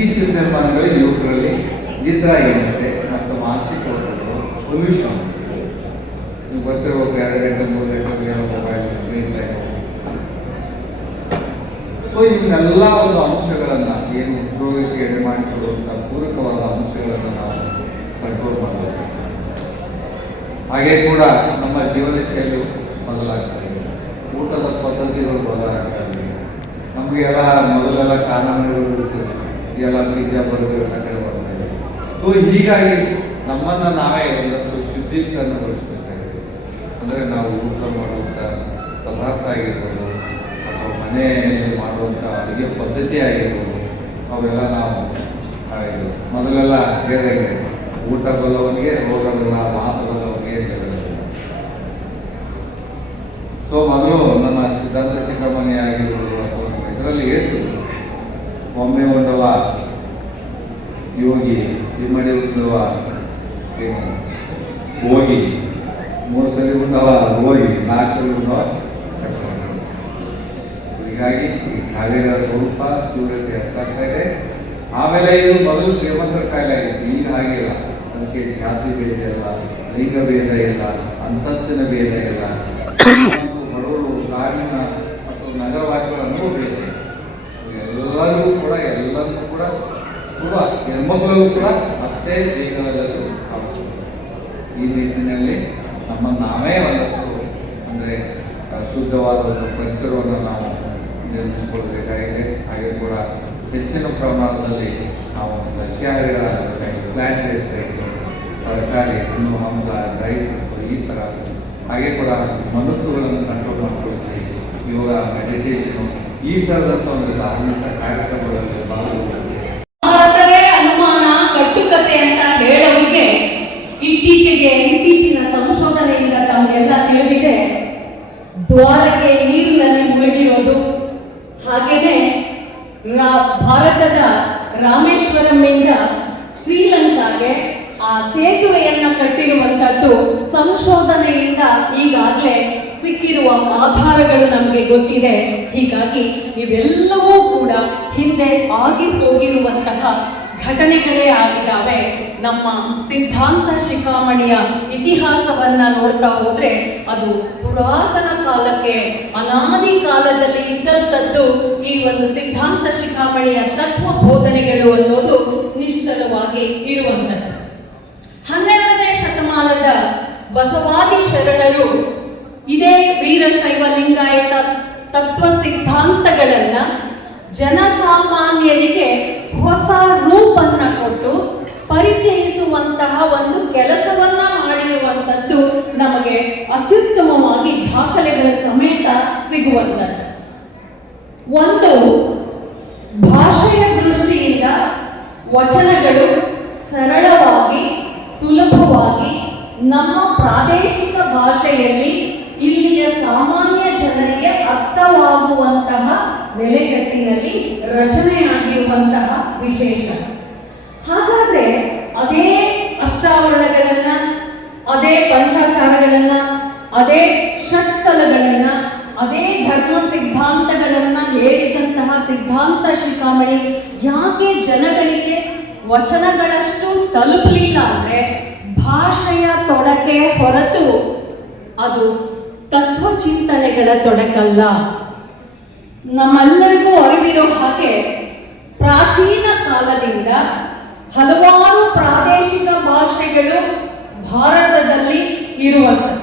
ಇತ್ತೀಚಿನ ನಿರ್ಮಾಣಗಳಲ್ಲಿ ಯುವಕರಲ್ಲಿ ನಿದ್ರಾ ಇರುತ್ತೆ ಮತ್ತು ಮಾನಸಿಕ ಒತ್ತಡಗಳು ಪೊಲ್ಯೂಷನ್ ನೀವು ಗೊತ್ತಿರಬೇಕು 2 ಗಂಟೆ 3 ಗಂಟೆ ಮೊಬೈಲ್ ಸ್ಕ್ರೀನ್ ಟೈಮ್. ಸೊ ಇವನ್ನೆಲ್ಲ ಒಂದು ಅಂಶಗಳನ್ನು ಏನು ಉದ್ಯೋಗಕ್ಕೆ ಎಡೆ ಮಾಡಿಕೊಡುವಂಥ ಪೂರಕವಾದ ಅಂಶಗಳನ್ನು ನಾವು ಕಂಟ್ರೋಲ್ ಮಾಡಬೇಕು. ಹಾಗೆ ಕೂಡ ನಮ್ಮ ಜೀವನ ಶೈಲಿಯು ಬದಲಾಗ್ತಾ ಇದೆ, ಊಟದ ಪದ್ಧತಿಗಳು ಬದಲಾಗ್ತಾ ಇದೆ. ನಮಗೆಲ್ಲ ಮೊದಲೆಲ್ಲ ಕಾನೂನುಗಳು ಇರ್ತಿದ್ವು, ಈಗೆಲ್ಲ ಪಿಜ್ಜಾ ಬರ್ಗರ್ ಎಲ್ಲ ಕಡೆ ಬರ್ತಾ ಇದೆ. ಸೊ ಹೀಗಾಗಿ ನಮ್ಮನ್ನು ನಾವೇ ಒಂದಷ್ಟು ಶುದ್ಧೀಕರಣಗೊಳಿಸಬೇಕಾಗಿದೆ. ಅಂದರೆ ನಾವು ಊಟ ಮಾಡುವಂಥ ಪದಾರ್ಥ ಆಗಿರ್ಬೋದು ಅಥವಾ ಮನೆಯಲ್ಲಿ ಮಾಡುವಂಥ ಅಡುಗೆ ಪದ್ಧತಿ ಆಗಿರ್ಬೋದು, ಅವೆಲ್ಲ ನಾವು ಮೊದಲೆಲ್ಲ ಹೇಳಿದಂಗೆ ಊಟ ಬಲ್ಲವನಿಗೆ ರೋಗ ಬಲ್ಲ, ಮಾತು ಬಲ್ಲವನಿಗೆ ಜಗಲ್ಲ. ಸೊ ಮೊದಲು ನನ್ನ ಸಿದ್ಧಾಂತ ಶಿಖಾಮಣಿ ಆಗಿರ್ಬೋದು ಇದರಲ್ಲಿ ಹೇಳ್ತಿದ್ರು, ಒಮ್ಮೆ ಉಂಡವ ಯೋಗಿ, ಇಮ್ಮಡಿ ಉಂಡವ ಏನು ಹೋಗಿ, 3 ಸಲ ಉಂಡವ ಹೋಗಿ, 4 ಸಲ ಉಂಡವ. ಹೀಗಾಗಿ ಕಾಯಿಲೆಗಳ ಸ್ವರೂಪ ತೀವ್ರತೆ ಹೆಚ್ಚಾಗ್ತಾ ಇದೆ. ಆಮೇಲೆ ಇದು ಮೊದಲು ಶ್ರೀಮಂತರ ಕಾಯಿಲೆ ಆಗಿತ್ತು, ಈಗ ಹಾಗಿಲ್ಲ. ಅದಕ್ಕೆ ಜಾತಿ ಭೇದ ಇಲ್ಲ, ಲಿಂಗ ಭೇದ ಇಲ್ಲ, ಅಂತಸ್ತಿನ ಭೇದ ಇಲ್ಲ. ಬಡವರು, ಗ್ರಾಮೀಣ ಮತ್ತು ನಗರವಾಸಿಗಳನ್ನೂ ಭೇದ ಇಲ್ಲ. ಎಲ್ಲರಿಗೂ ಕೂಡ ಎಲ್ಲರನ್ನೂ ಕೂಡ ಹೆಣ್ಮಕ್ಳಿಗೂ ಕೂಡ ಅಷ್ಟೇ ವೇಗದಲ್ಲೂ ಆಗ್ತದೆ. ಈ ನಿಟ್ಟಿನಲ್ಲಿ ನಮ್ಮನ್ನು ನಾವೇ ಒಂದಷ್ಟು ಅಂದರೆ ಶುದ್ಧವಾದ ಪರಿಸರವನ್ನು ನಾವು ನಿರ್ಮಿಸಿಕೊಳ್ಬೇಕಾಗಿದೆ. ಹಾಗೆ ಕೂಡ ಹೆಚ್ಚಿನ ಪ್ರಮಾಣದಲ್ಲಿ ನಾವು ಸಸ್ಯಾಹಾರಿಗಳಾಗಬೇಕಾಗಿದೆ, ಪ್ಲಾಂಟ್ ಬೇಸ್ಡ್ ಆಯಿತು, ತರಕಾರಿ, ಹಣ್ಣು ಹಂಪ, ಡ್ರೈ ಫ್ರೂಟ್ಸು ಈ ಥರ. ಹಾಗೆ ಕೂಡ ಮನಸ್ಸುಗಳನ್ನು ಕಂಟ್ರೋಲ್ ಮಾಡ್ಕೊಳ್ತೀವಿ. ಯೋಗ, ಮೆಡಿಟೇಷನು ಈ ಥರದಂಥ ಒಂದು ಧಾರ್ಮಿಕ ಕಾರ್ಯಕ್ರಮಗಳಲ್ಲಿ ಭಾಗವಹಿಸಿ ಅನುಮಾನ ಕಟ್ಟುಕತೆ ಅಂತ ಹೇಳೋರಿಗೆ ಇತ್ತೀಚಿನ ಸಂಶೋಧನೆಯಿಂದ ತಮಗೆಲ್ಲ ತಿಳಿದಿದೆ, ದ್ವಾರಕ್ಕೆ ನೀರಿನಲ್ಲಿ ಮುಳುಗಿರೋದು, ಹಾಗೇನೆ ಭಾರತದ ರಾಮೇಶ್ವರಂನಿಂದ ಶ್ರೀಲಂಕಾಗೆ ಆ ಸೇತುವೆಯನ್ನ ಕಟ್ಟಿರುವಂತದ್ದು ಸಂಶೋಧನೆಯಿಂದ ಈಗಾಗಲೇ ಸಿಕ್ಕಿರುವ ಆಧಾರಗಳು ನಮಗೆ ಗೊತ್ತಿದೆ. ಹೀಗಾಗಿ ಇವೆಲ್ಲವೂ ಕೂಡ ಹಿಂದೆ ಆಗಿ ಹೋಗಿರುವಂತಹ ಘಟನೆಗಳೇ ಆಗಿದ್ದಾವೆ. ನಮ್ಮ ಸಿದ್ಧಾಂತ ಶಿಖಾಮಣಿಯ ಇತಿಹಾಸವನ್ನ ನೋಡ್ತಾ ಹೋದ್ರೆ ಅದು ಪುರಾತನ ಕಾಲಕ್ಕೆ, ಅನಾದಿ ಕಾಲದಲ್ಲಿ ಇದ್ದಂಥದ್ದು ಈ ಒಂದು ಸಿದ್ಧಾಂತ ಶಿಖಾಮಣಿಯ ತತ್ವ ಬೋಧನೆಗಳು ಅನ್ನೋದು ನಿಶ್ಚಲವಾಗಿ ಇರುವಂಥದ್ದು. 12ನೇ ಶತಮಾನದ ಬಸವಾದಿ ಶರಣರು ಇದೇ ವೀರಶೈವ ಲಿಂಗಾಯತ ತತ್ವ ಸಿದ್ಧಾಂತಗಳನ್ನ ಜನಸಾಮಾನ್ಯರಿಗೆ ಹೊಸ ರೂಪನ್ನ ಕೊಟ್ಟು ಪರಿಚಯಿಸುವಂತಹ ಒಂದು ಕೆಲಸವನ್ನ ಮಾಡಿರುವಂಥದ್ದು ನಮಗೆ ಅತ್ಯುತ್ತಮವಾಗಿ ದಾಖಲೆಗಳ ಸಮೇತ ಸಿಗುವಂಥದ್ದು. ಒಂದು ಭಾಷೆಯ ದೃಷ್ಟಿಯಿಂದ ವಚನಗಳು ಸರಳವಾಗಿ, ಸುಲಭವಾಗಿ ನಮ್ಮ ಪ್ರಾದೇಶಿಕ ಭಾಷೆಯಲ್ಲಿ ಇಲ್ಲಿಯ ಸಾಮಾನ್ಯ ಜನರಿಗೆ ಅರ್ಥವಾಗುವಂತಹ ನೆಲೆಗಟ್ಟಿನಲ್ಲಿ ರಚನೆಯಾಗಿರುವಂತಹ ವಿಶೇಷ. ಹಾಗಾದ್ರೆ ಅದೇ ಅಷ್ಟಾವರಣಗಳನ್ನ, ಅದೇ ಪಂಚಾಚಾರಗಳನ್ನ, ಅದೇ ಷಟ್ಸ್ಥಲಗಳನ್ನ, ಅದೇ ಧರ್ಮ ಸಿದ್ಧಾಂತಗಳನ್ನ ಹೇಳಿದಂತಹ ಸಿದ್ಧಾಂತ ಶಿಖಾಮಣಿ ಯಾಕೆ ಜನಗಳಿಗೆ ವಚನಗಳಷ್ಟು ತಲುಪಲಿಲ್ಲ ಅಂದ್ರೆ ಭಾಷೆಯ ತೊಡಕೆ ಹೊರತು ಅದು ತತ್ವಚಿಂತನೆಗಳ ತೊಡಕಲ್ಲ. ನಮ್ಮೆಲ್ಲರಿಗೂ ಅರಿವಿರೋ ಹಾಗೆ ಪ್ರಾಚೀನ ಕಾಲದಿಂದ ಹಲವಾರು ಪ್ರಾದೇಶಿಕ ಭಾಷೆಗಳು ಭಾರತದಲ್ಲಿ ಇರುವಂಥದ್ದು.